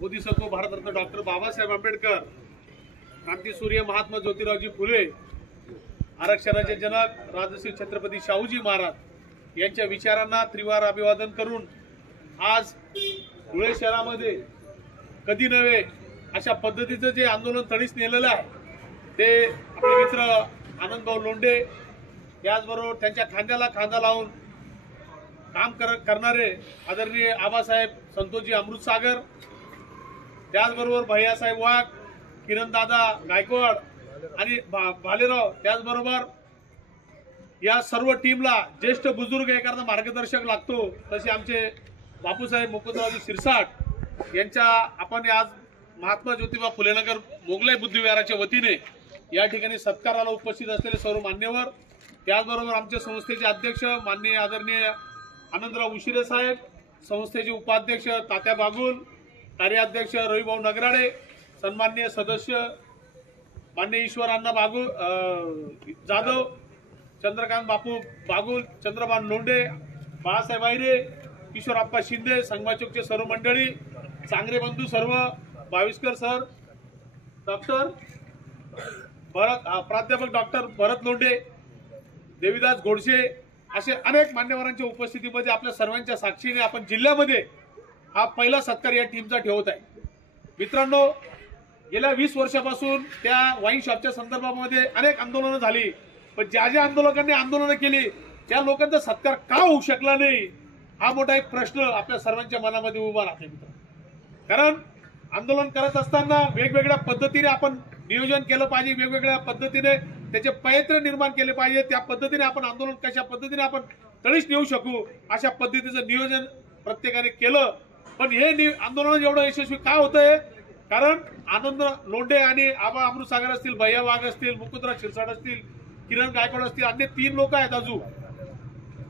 Bodhisattva Bharat Ratna doctor Babasaheb Ambedkar, क्रांतीसूर्य महात्मा ज्योतिरावजी फुले, आरक्षणाचे जनक राजश्री छत्रपती शाहूजी महाराज यांच्या विचारांना त्रिवार अभिवादन करून आज धुळे शहरामध्ये कधी नव्हे अशा पद्धतीचं जे आंदोलन तडीस नेलेलं आहे ते आपले मित्र आनंदभाऊ लोंढे, त्याचबरोबर त्यांच्या खांद्याला खांदा लावून काम करणारे आदरणीय आबासाहेब संतोषजी अमृतसागर, त्याचबरोबर भैयासाहेब वाघ, किरणदादा गायकवाड आणि भालेराव, त्याचबरोबर या सर्व टीमला ज्येष्ठ बुजुर्ग एखादा मार्गदर्शक लागतो तसे आमचे बापूसाहेब मुकुंदरावजी शिरसाट यांच्या आपण आज महात्मा ज्योतिबा फुलेनगर मोगलाई बुद्धिविहाराच्या वतीने या ठिकाणी सत्काराला उपस्थित असलेले सर्व मान्यवर, त्याचबरोबर आमच्या संस्थेचे अध्यक्ष माननीय आदरणीय आनंदराव उशिरे साहेब, संस्थेचे उपाध्यक्ष तात्या बागुल, कार्याध्यक्ष रविभाऊ नगराडे, सन्माननीय सदस्य माननीय ईश्वरांना बागुल जाधव, चंद्रकांत बापू बागुल, चंद्रभान लोंढे, बाळासाहेब आहिरे, किशोरप्पा शिंदे, संगमाचोकचे सर्व मंडळी, चांगरे बंधू सर्व, बाविस्कर सर, डॉक्टर प्राध्यापक डॉक्टर भरत लोंढे, देवीदास घोडसे असे अनेक मान्यवरांच्या उपस्थितीमध्ये आपल्या सर्वांच्या साक्षीने आपण जिल्ह्यामध्ये हा पहिला सत्कार या टीमचा ठेवत आहे। मित्रांनो, गेल्या 20 वर्षापासून त्या वाईन शॉपच्या संदर्भामध्ये अनेक आंदोलनं झाली, पण ज्या ज्या आंदोलकांनी आंदोलनं केली त्या लोकांचा सत्कार का होऊ शकला नाही हा मोठा एक प्रश्न आपल्या सर्वांच्या मनामध्ये उभा राहतो मित्र। कारण आंदोलन करत असताना वेगवेगळ्या पद्धतीने आपण नियोजन केलं पाहिजे, वेगवेगळ्या पद्धतीने त्याचे प्रयत्न निर्माण केले पाहिजे, त्या पद्धतीने आपण आंदोलन कशा पद्धतीने आपण तडीस नेऊ शकू अशा पद्धतीचं नियोजन प्रत्येकाने केलं। पण हे आंदोलन एवढं यशस्वी का होतंय? कारण आनंद लोंढे आणि आबा अमृतसागर असतील, भैया वाघ असतील, मुकुंदराव शिरसाट असतील, किरण गायकवाड असतील, अन्य 3 लोक आहेत अजून,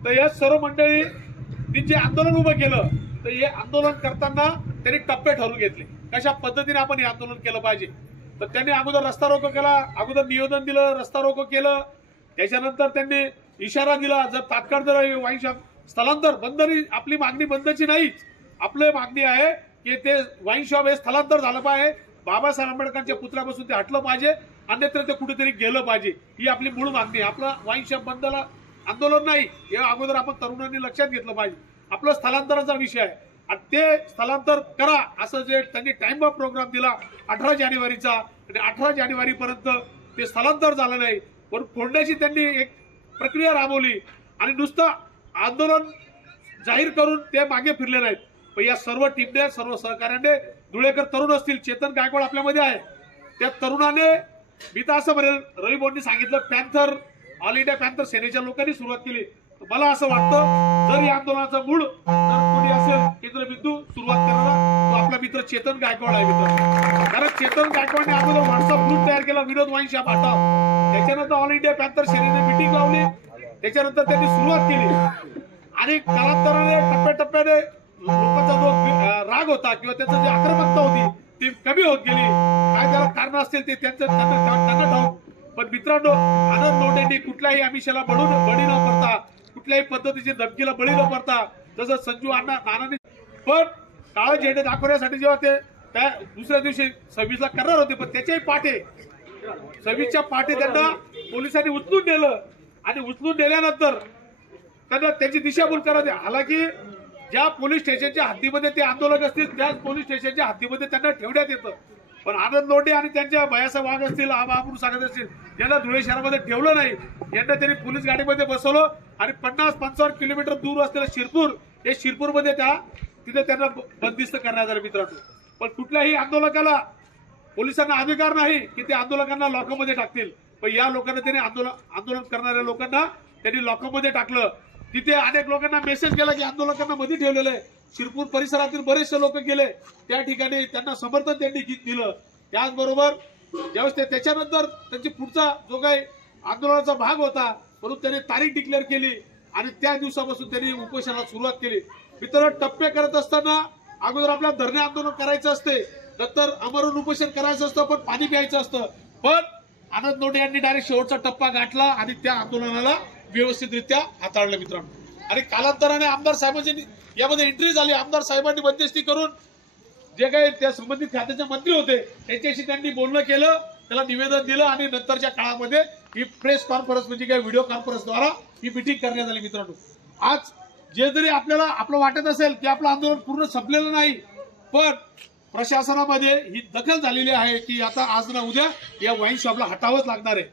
तर या सर्व मंडळी जे आंदोलन उभं केलं तर हे आंदोलन करताना त्यांनी टप्पे ठरवून घेतले कशा पद्धतीने आपण हे आंदोलन केलं पाहिजे। तर त्यांनी अगोदर रस्ता रोको केला, अगोदर निवेदन दिलं, रस्ता रोको केलं, त्याच्यानंतर त्यांनी इशारा दिला जर तात्काळ जर वाईन शॉप स्थलांतर बंद, आपली मागणी बंदची नाहीच, आपली मागणी आहे की ते वाईन शॉप हे स्थलांतर झालं पाहिजे, बाबासाहेब आंबेडकरांच्या पुतळ्यापासून ते हटलं पाहिजे, अन्यत्र ते कुठेतरी गेलं पाहिजे, ही आपली मूळ मागणी आहे। आपलं वाईन शॉप बंदला आंदोलन नाही, हे अगोदर आपण तरुणांनी लक्षात घेतलं पाहिजे। आपलं स्थलांतराचा विषय आहे आणि ते स्थलांतर करा असं जे त्यांनी टाइम ऑफ प्रोग्राम दिला 18 जानेवारीचा, आणि 18 जानेवारीपर्यंत ते स्थलांतर झालं नाही, पण फोडण्याची त्यांनी एक प्रक्रिया राबवली आणि नुसतं आंदोलन जाहीर करून ते मागे फिरले नाहीत। पण या सर्व टीमने, सर्व सहकार्याने, धुळेकर तरुण असतील, चेतन गायकवाड आपल्यामध्ये आहे, त्या तरुणाने मी तर असं म्हणेल रविभाऊंनी सांगितलं पॅन्थर ऑल इंडिया पॅन्थर सेनेच्या लोकांनी सुरुवात केली। मला असं वाटतं जर या आंदोलनाचा मूळ जर कोणी असेल केंद्रबिंदू सुरुवात करणारा तो आपला मित्र चेतन गायकवाड आहे मित्र। कारण चेतन गायकवाडने अगोदर व्हॉट्सअप ग्रुप तयार केला, विनोद वाईन शॉप हटाव, त्याच्यानंतर ऑल इंडिया पॅन्थर सेनेने मिटिंग लावली, त्याच्यानंतर त्यांनी सुरुवात केली आणि कालांतराने टप्प्याटप्प्याने लोकांचा जो राग होता किंवा त्याचं जे आक्रमकता होती ती कमी होत गेली। काय त्याला कारण असतील ते त्यांना ठाऊक। पण मित्रांनो, आनंद लोंढेंनी कुठल्याही आमिषाला बळी न पडता, कुठल्याही पद्धतीची धमकीला बळी न पडता, जसं संजू नानांनी पण काळे झेंडे दाखवण्यासाठी जेव्हा ते त्या दुसऱ्या दिवशी 26ला करणार होते, पण त्याच्याही पाठे 26च्या पाठे त्यांना पोलिसांनी उचलून नेलं आणि उचलून नेल्यानंतर त्यांना त्याची दिशाभूल करायची। हालाकी ज्या पोलीस स्टेशनच्या हद्दीमध्ये ते आंदोलक असतील त्याच पोलीस स्टेशनच्या हद्दीमध्ये त्यांना ठेवण्यात येतं, पण आनंद लोंढे आणि त्यांच्या भैयासाहेब वाघ असतील, आबा अमृतसागर असतील, यांना धुळे शहरामध्ये ठेवलं नाही, यांना त्यांनी पोलीस गाडीमध्ये बसवलं आणि 50-55 किलोमीटर दूर असलेलं शिरपूर, हे शिरपूरमध्ये तिथे त्यांना बंदिस्त करण्यात आलं मित्रांनो। पण कुठल्याही आंदोलकाला पोलिसांना अधिकार नाही की ते आंदोलकांना लॉकअपमध्ये टाकतील, पण या लोकांना त्यांनी आंदोलन करणाऱ्या लोकांना त्यांनी लॉकअपमध्ये टाकलं। तिथे अनेक लोकांना मेसेज केला की आंदोलकांना मध्ये ठेवलेलं आहे, शिरपूर परिसरातील बरेचसे लोक गेले त्या ठिकाणी, त्यांना समर्थन त्यांनी दिलं। त्याचबरोबर ज्यावेळेस त्याच्यानंतर त्यांची पुढचा जो काही आंदोलनाचा भाग होता म्हणून त्यांनी तारीख डिक्लेअर केली आणि त्या दिवसापासून त्यांनी उपोषणाला सुरुवात केली। मित्रांनो, टप्पे करत असताना अगोदर आपल्याला धरणे आंदोलन करायचं असते, नंतर आमरण उपोषण करायचं असतं, पण पाणी प्यायचं असतं, पण आनंद लोंढे यांनी डायरेक्ट शेवटचा टप्पा गाठला आणि त्या आंदोलनाला व्यवस्थितरित्या हाताळलं मित्रांनो। आणि कालांतराने आमदार साहेबांची यामध्ये एंट्री झाली, आमदार साहेबांनी मध्यस्थी करून जे काही त्या संबंधित खात्याचे मंत्री होते त्यांच्याशी त्यांनी बोलणं केलं, त्याला निवेदन दिलं आणि नंतरच्या काळामध्ये ही प्रेस कॉन्फरन्स म्हणजे काय व्हिडिओ कॉन्फरन्सद्वारा ही मिटिंग करण्यात आली. मित्रांनो, आज जे जरी आपल्याला आपलं वाटत असेल की आपलं आंदोलन पूर्ण संपलेलं नाही, पण प्रशासनामध्ये ही दखल झालेली आहे की आता आज ना उद्या या वाईन शॉपला हटावंच लागणार आहे.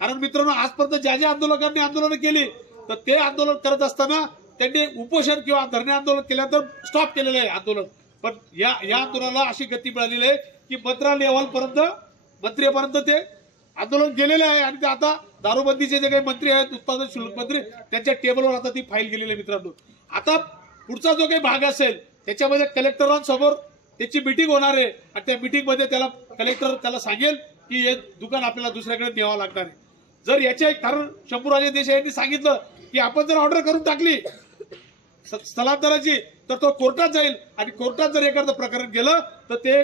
कारण मित्रांनो, आजपर्यंत ज्या आंदोलकांनी आंदोलन केली तर ते आंदोलन करत असताना त्यांनी उपोषण किंवा धरणे आंदोलन केल्यानंतर स्टॉप केलेलं आहे आंदोलन. पण या आंदोलनाला अशी गती मिळालेली आहे की मंत्र्यापर्यंत ते आंदोलन गेलेलं आहे आणि ते आता दारूबंदीचे जे काही मंत्री आहेत, उत्पादन शुल्क मंत्री, त्यांच्या टेबलवर आता ती फाईल गेलेली आहे. मित्रांनो, आता पुढचा जो काही भाग असेल त्याच्यामध्ये कलेक्टरांसमोर त्याची मीटिंग होणार आहे आणि त्या मीटिंग मध्ये कलेक्टर त्याला सांगेल की हे दुकान आपल्याला दुसऱ्याकडे न्यावं लागणार आहे. जर याच्या कारण शंभूराजे देसाई यांनी सांगितलं की आपण जर ऑर्डर करून टाकली स्थलांतराची तर तो कोर्टात जाईल आणि कोर्टात जर एखादं प्रकरण गेलं तर ते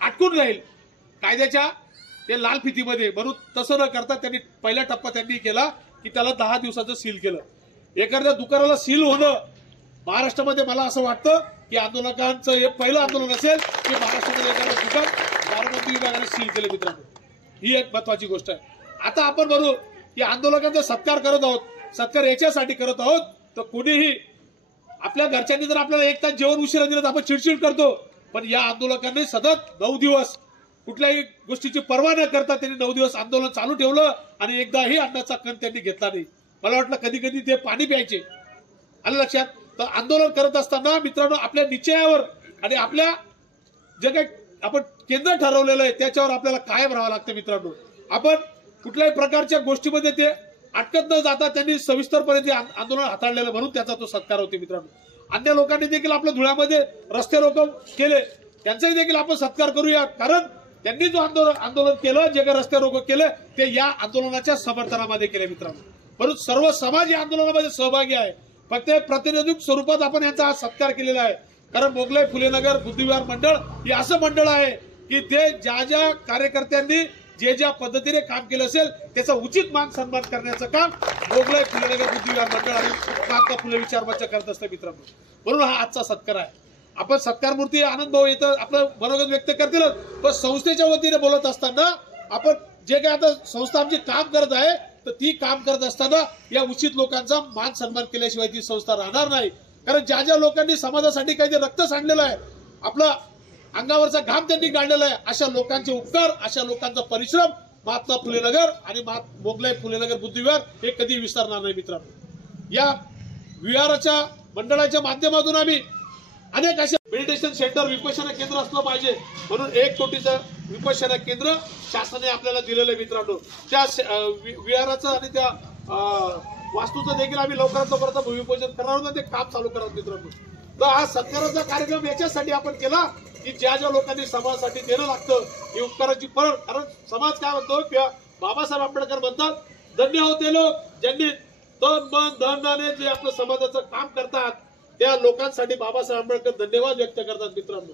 अटकून राहील कायद्याच्या ते लाल फितीमध्ये. म्हणून तसं न करता त्यांनी पहिला टप्पा त्यांनी केला की त्याला 10 दिवसाचं सील केलं. एखाद्या दुकानाला सील होणं महाराष्ट्रामध्ये मला असं वाटतं की आंदोलकांचं हे पहिलं आंदोलन असेल की महाराष्ट्रामध्ये एखादं दुकान दारूबंदी विभागाने सील केले. मित्रांनो, ही एक महत्वाची गोष्ट आहे. आता आपण म्हणू की आंदोलकांचा सत्कार करत आहोत. सत्कार याच्यासाठी करत आहोत तर कोणीही आपल्या घरच्यांनी जर आपल्याला 1 तास जेवण उशिरा दिलं तर आपण चिडचिड करतो, पण या आंदोलकांनी सतत 9 दिवस कुठल्याही गोष्टीची पर्वा न करता त्यांनी 9 दिवस आंदोलन चालू ठेवलं आणि एकदाही अन्नाचा कण त्यांनी घेतला नाही. मला वाटलं कधी कधी ते पाणी प्यायचे. आलं लक्षात? तर आंदोलन करत असताना मित्रांनो, आपल्या निश्चयावर आणि आपल्या जे काही आपण केंद्र ठरवलेलं आहे त्याच्यावर आपल्याला कायम राहावं लागतं. मित्रांनो, आपण कुठल्याही प्रकारच्या गोष्टीमध्ये ते अटकत न जाता त्यांनी सविस्तरपणे आंदोलन हाताळलेलं, म्हणून त्याचा तो सत्कार होते. मित्रांनो, अन्य लोकांनी देखील आपल्या धुळ्यामध्ये रस्ते रोको केले, त्यांचाही देखील आपण सत्कार करूया. कारण त्यांनी जो आंदोलन केलं, जे काही रस्ते रोको केले ते या आंदोलनाच्या समर्थनामध्ये केले. मित्रांनो, म्हणून सर्व समाज या आंदोलनामध्ये सहभागी आहे. फक्त प्रातिनिधिक स्वरूपात आपण यांचा आज सत्कार केलेला आहे. कारण मोगलाई फुलेनगर बुद्धिविहार मंडळ हे असं मंडळ आहे की ते ज्या कार्यकर्त्यांनी ज्या पद्धतीने काम केलं असेल त्याचा उचित मान सन्मान करण्याचं काम मोगलाई फुलेनगर बुद्धिविहार मंडळ आणि महात्मा फुले विचार मंच करत असतं. मित्रांनो, म्हणून हा आजचा सत्कार आहे. आपण सत्कार मूर्ती आनंद भाऊ येतं आपलं मनोगत व्यक्त करतीलच, पण संस्थेच्या वतीने बोलत असताना आपण जे काही आता संस्था आमची काम करत आहे तर ती काम करत असताना या उचित लोकांचा मान सन्मान केल्याशिवाय ती संस्था राहणार नाही. कारण ज्या लोकांनी समाजासाठी काही रक्त सांडलेलं आहे, आपलं अंगावरचा घाम त्यांनी गाळलेला आहे, अशा लोकांचे उपकार, अशा लोकांचा परिश्रम महात्मा फुलेनगर आणि मोगलाई फुलेनगर बुद्धिविहार हे कधी विसरणार नाही. मित्रांनो, या विहाराच्या मंडळाच्या माध्यमातून आम्ही अनेक असे मेडिटेशन सेंटर, विपश्यना केंद्र असलं पाहिजे, म्हणून 1 कोटीचं विपश्यना केंद्र शासनाने आपल्याला दिलेलं आहे. मित्रांनो, त्या विहाराचं आणि त्या वास्तूचं देखील आम्ही लवकरात लवकर भूमिपूजन करणार आहोत, ते काम चालू करणार. मित्रांनो, तर हा सत्काराचा कार्यक्रम याच्यासाठी आपण केला की ज्या लोकांनी समाजासाठी देणं लागतं ही उपकाराची परत. कारण समाज काय म्हणतो किंवा बाबासाहेब आंबेडकर म्हणतात, धन्य हो ते लोक ज्यांनी तन मन धनाने जे आपलं समाजाचं काम करतात, त्या लोकांसाठी बाबासाहेब आंबेडकर धन्यवाद व्यक्त करतात. मित्रांनो,